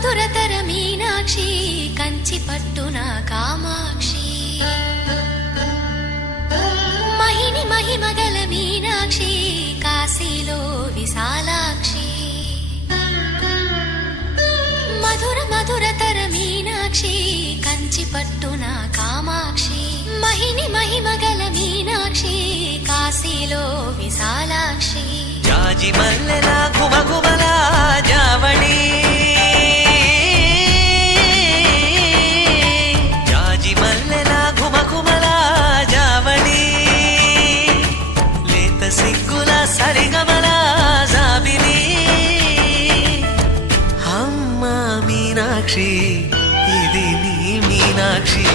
మధురతర మీనాక్షి కంచి పట్టున కామాక్షి మహిని మహిమగల మీనాక్షి కాశీలో విశాలాక్షి మధుర మధురతర మీనాక్షి కంచి పట్టున కామాక్షి మహిని మహిమగల మీనాక్షి కాశీలో విశాలాక్షి జాజి మల్లెల ఘుమఘుమల జావళి జాజి మల్లెల ఘుమఘుమల జావళి లేత సిగ్గుల సరిగమల జాబిలి అమ్మ మీనాక్షి ఇది నీ మీనాక్షి